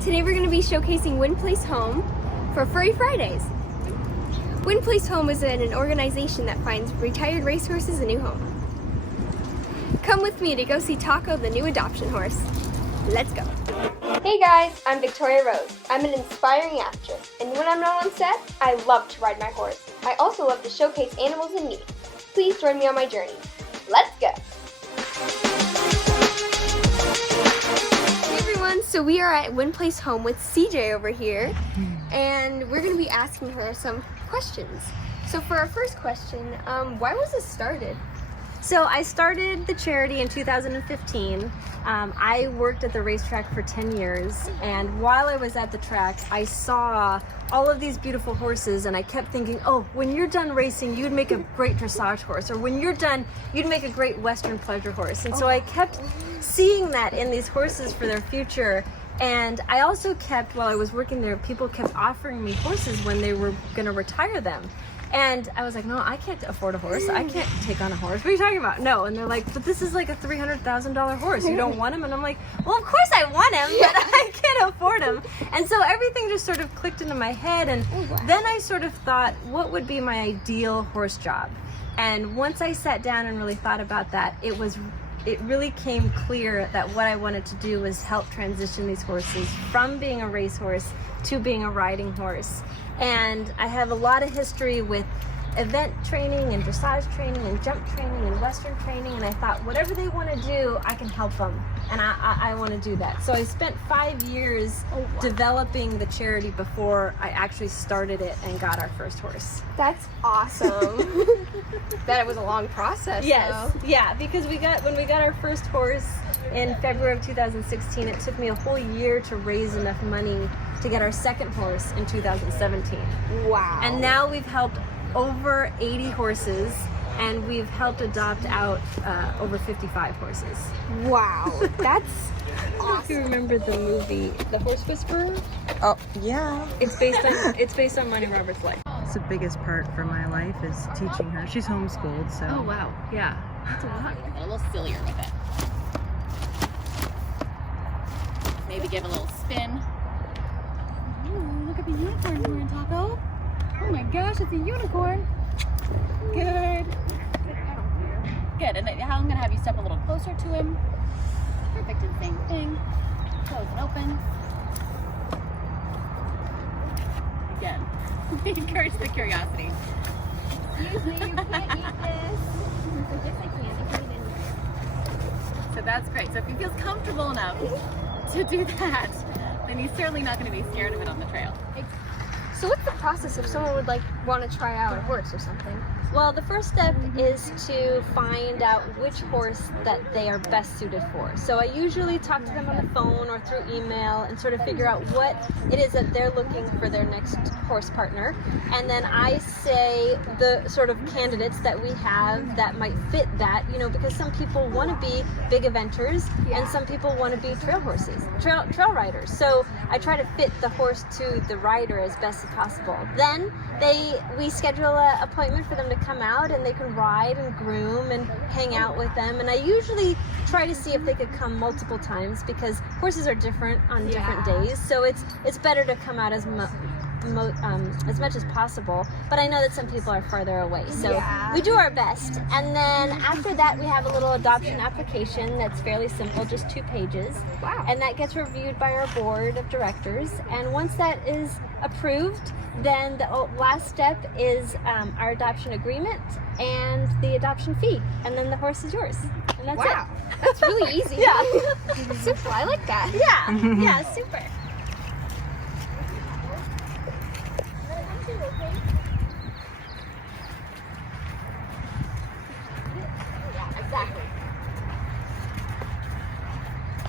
Today we're going to be showcasing Win Place Home for Furry Fridays. Win Place Home is an organization that finds retired racehorses a new home. Come with me to go see Taco, the new adoption horse. Let's go. Hey guys, I'm Victoriarose. I'm an inspiring actress, and when I'm not on set, I love to ride my horse. I also love to showcase animals in need. Please join me on my journey. Let's go. Hey everyone, so we are at Win Place Home with CJ over here, and we're going to be asking her some questions. So for our first question, why was this started? So I started the charity in 2015. I worked at the racetrack for 10 years, and while I was at the track, I saw all of these beautiful horses, and I kept thinking, oh, when you're done racing, you'd make a great dressage horse, or when you're done, you'd make a great Western pleasure horse. And so I kept seeing that in these horses for their future. And I also kept, while I was working there, people kept offering me horses when they were going to retire them. And I was like, no, I can't afford a horse. I can't take on a horse. What are you talking about? No. And they're like, but this is like a $300,000 horse. You don't want him? And I'm like, well, of course I want him, but I can't afford him. And so everything just sort of clicked into my head. And then I sort of thought, what would be my ideal horse job? And once I sat down and really thought about that, it really came clear that what I wanted to do was help transition these horses from being a racehorse to being a riding horse. And I have a lot of history with event training and dressage training and jump training and Western training, and I thought whatever they want to do, I can help them, and I want to do that. So I spent 5 years developing the charity before I actually started it and got our first horse. That's awesome. That it was a long process. Yes, though. yeah, because when we got our first horse in February of 2016, it took me a whole year to raise enough money to get our second horse in 2017. Wow. And now we've helped over 80 horses, and we've helped adopt out over 55 horses. Wow, that's awesome. If you remember the movie The Horse Whisperer? Oh, yeah. It's based on Lonnie Roberts' life. It's the biggest part for my life is teaching her. She's homeschooled, so. Oh wow, yeah. That's a lot. A little sillier with it. Maybe give a little spin. Ooh, look at the unicorn we're in, Taco. Oh my gosh, it's a unicorn. Good. Good, and I'm going to have you step a little closer to him. Perfect, and same thing. Close and open. Again, encourage the curiosity. Excuse me, you can't eat this. Yes, I can. I can eat it. So that's great. So if he feels comfortable enough to do that, then he's certainly not going to be scared of it on the trail. So what's the process if someone would want to try out a horse or something? Well, the first step is to find out which horse that they are best suited for. So I usually talk to them on the phone or through email and sort of figure out what it is that they're looking for their next horse partner. And then I say the sort of candidates that we have that might fit that, because some people want to be big eventers and some people want to be trail horses, trail riders. So I try to fit the horse to the rider as best as possible. Then we schedule an appointment for them to come out, and they can ride and groom and hang out with them. And I usually try to see if they could come multiple times, because horses are different on different days. So it's better to come out as much as possible. But I know that some people are farther away, so we do our best. And then after that, we have a little adoption application that's fairly simple, just 2 pages. Wow. And that gets reviewed by our board of directors. And once that is approved, then the last step is our adoption agreement and the adoption fee, and then the horse is yours. And that's Wow, that's really easy. Yeah. Simple. I like that. Yeah, super. Yeah, exactly.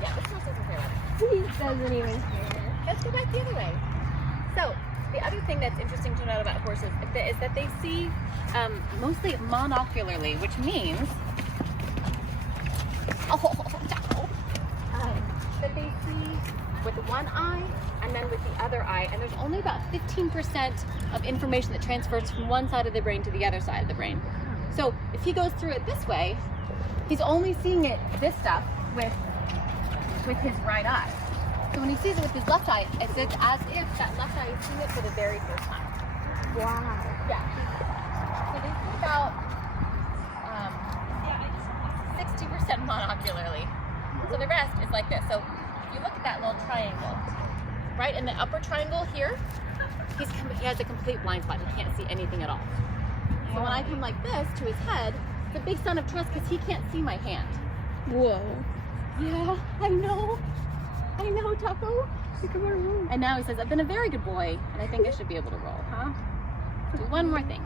Yeah, this horse doesn't care about it. He doesn't even care. Let's go back the other way. So, the other thing that's interesting to note about horses is that they see mostly monocularly, which means that they see with one eye and then with the other eye, and there's only about 15% of information that transfers from one side of the brain to the other side of the brain. So if he goes through it this way, he's only seeing this stuff with his right eye. So when he sees it with his left eye, it's as if that left eye is seeing it for the very first time. Wow. Yeah. So they see about 60% monocularly. So the rest is like this. So if you look at that little triangle, right in the upper triangle here, he has a complete blind spot. He can't see anything at all. So when I come like this to his head, it's a big sign of trust because he can't see my hand. Whoa. Yeah, I know, Taco. And now he says, I've been a very good boy, and I think I should be able to roll, huh? Do one more thing.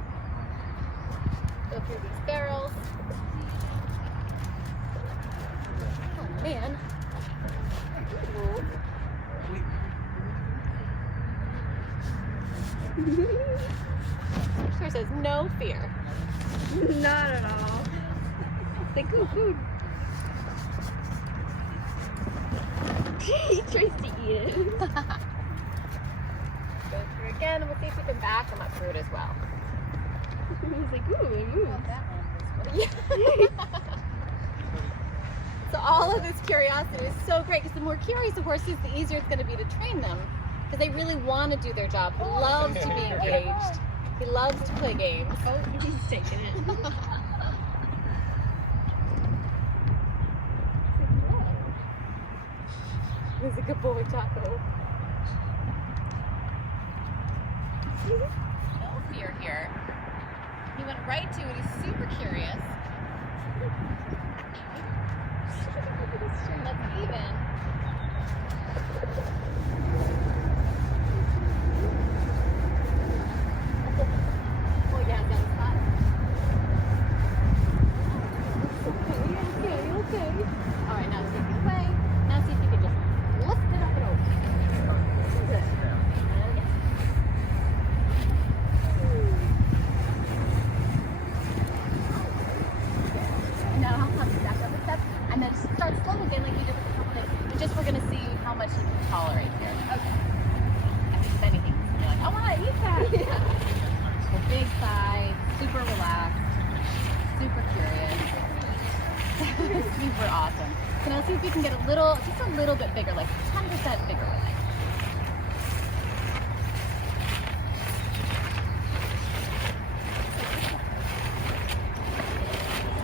Go through these barrels. Oh, man. Sure says no fear. Not at all. It's like, ooh, food. He tries to eat it. Go through again, and we'll see if we can back him up through it as well. He's like, ooh, it moves. So all of this curiosity is so great because the more curious the horse is, the easier it's going to be to train them because they really want to do their job. He loves to be engaged. He loves to play games. Oh, he's taking it. He's a good boy, Taco. No fear here. He went right to it. He's super curious. That's even. Oh yeah, that's hot. Okay. All right, now take it away. Now see if you can just lift it up and over. Good. Now I'll come back up a step and then start slow again like we did with the couple days. We're gonna see how much he can tolerate here. Okay. If it's anything, you're like, I want to eat that. Yeah. So big size, super relaxed, super curious, super awesome. So now see if we can get just a little bit bigger, like 10% bigger with it.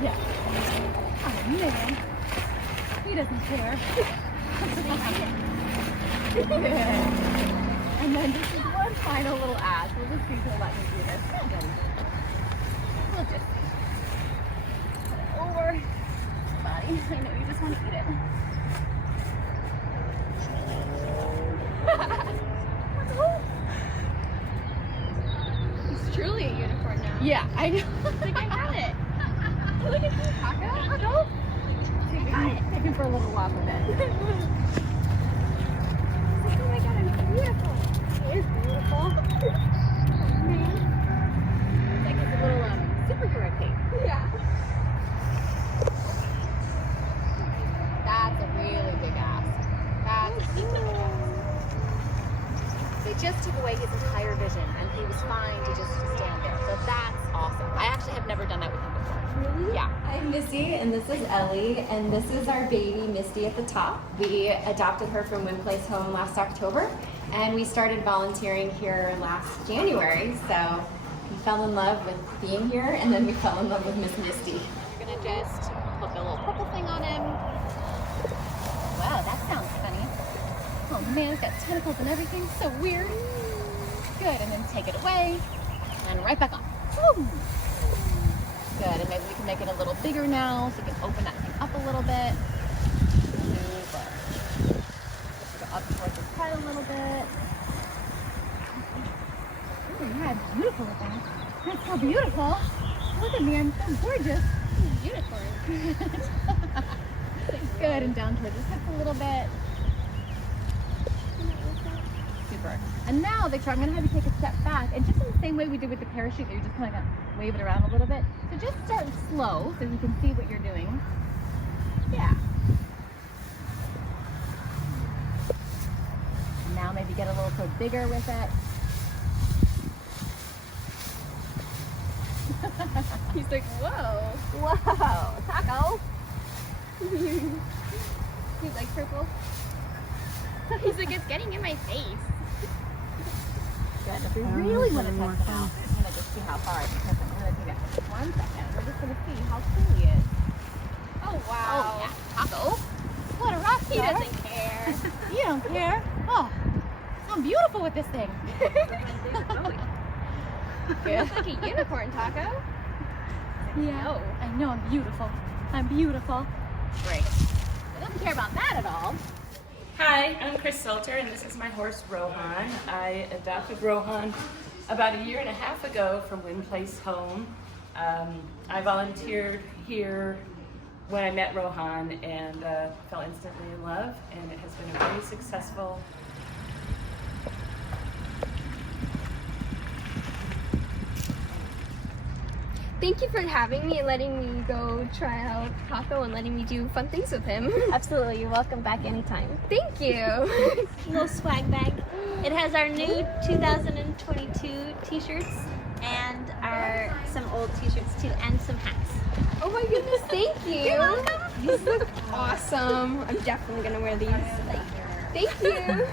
Yeah. Oh man. He doesn't care. And then this is one final little ask. We'll just see if he'll let me do this. Yeah, buddy. We'll just see. Put it over. Buddy, I know you just want to eat it. He's truly a unicorn now. Yeah, I know. It's like, I got it. Look at you, Taco. Take him for a little walk with it. Oh my god, it's beautiful. It is beautiful. Oh man. It's like it's a little superhero cape. Yeah. That's a really big ask. That's a big ask. They just took away his entire vision and he was fine to just stand there. So that's awesome. I actually have never done that with him before. Really? Yeah. I'm Missy, and this is Ellie, and this is our baby, Misty, at the top. We adopted her from Win Place Home last October, and we started volunteering here last January, so we fell in love with being here, and then we fell in love with Miss Misty. You're gonna just put the little purple thing on him. Wow, that sounds funny. Oh man, it's got tentacles and everything, so weird. Good, and then take it away, and right back on. Woo. Good, and maybe we can make it a little bigger now, so you can open that thing up a little bit. Super. Go up towards his head a little bit. Oh yeah, it's beautiful with that. That's so beautiful. Look at me, I'm so gorgeous. Unicorn. Good, and down towards his hips a little bit. Super. And now, Victor, I'm going to have you take a step back, and just in the same way we did with the parachute, you're just kind of wave it around a little bit. So just start slow so you can see what you're doing. Yeah. And now maybe get a little bit bigger with it. He's like, whoa. Whoa, Taco. You like purple? He's like, it's getting in my face. Good. If we really want to test him out, I'm gonna just see how far I can test him. I'm gonna do that for just 1 second. We're just gonna see how cool he is. Oh wow. Oh, yeah. Taco. What a rock He star. doesn't care. You don't care. Oh, I'm beautiful with this thing. He looks like a unicorn, Taco. Yeah. I know I'm beautiful. I'm beautiful. Great. He doesn't care about that at all. Hi, I'm Chris Salter, and this is my horse Rohan. I adopted Rohan about 1.5 years ago from Wynn Place Home. I volunteered here when I met Rohan and fell instantly in love, and it has been a very successful. Thank you for having me and letting me go try out Taco and letting me do fun things with him. Absolutely, you're welcome back anytime. Thank you. Little swag bag. It has our new 2022 t-shirts and some old t-shirts too, and some hats. Oh my goodness, thank you. You're welcome. These look awesome. I'm definitely gonna wear these. Thank you.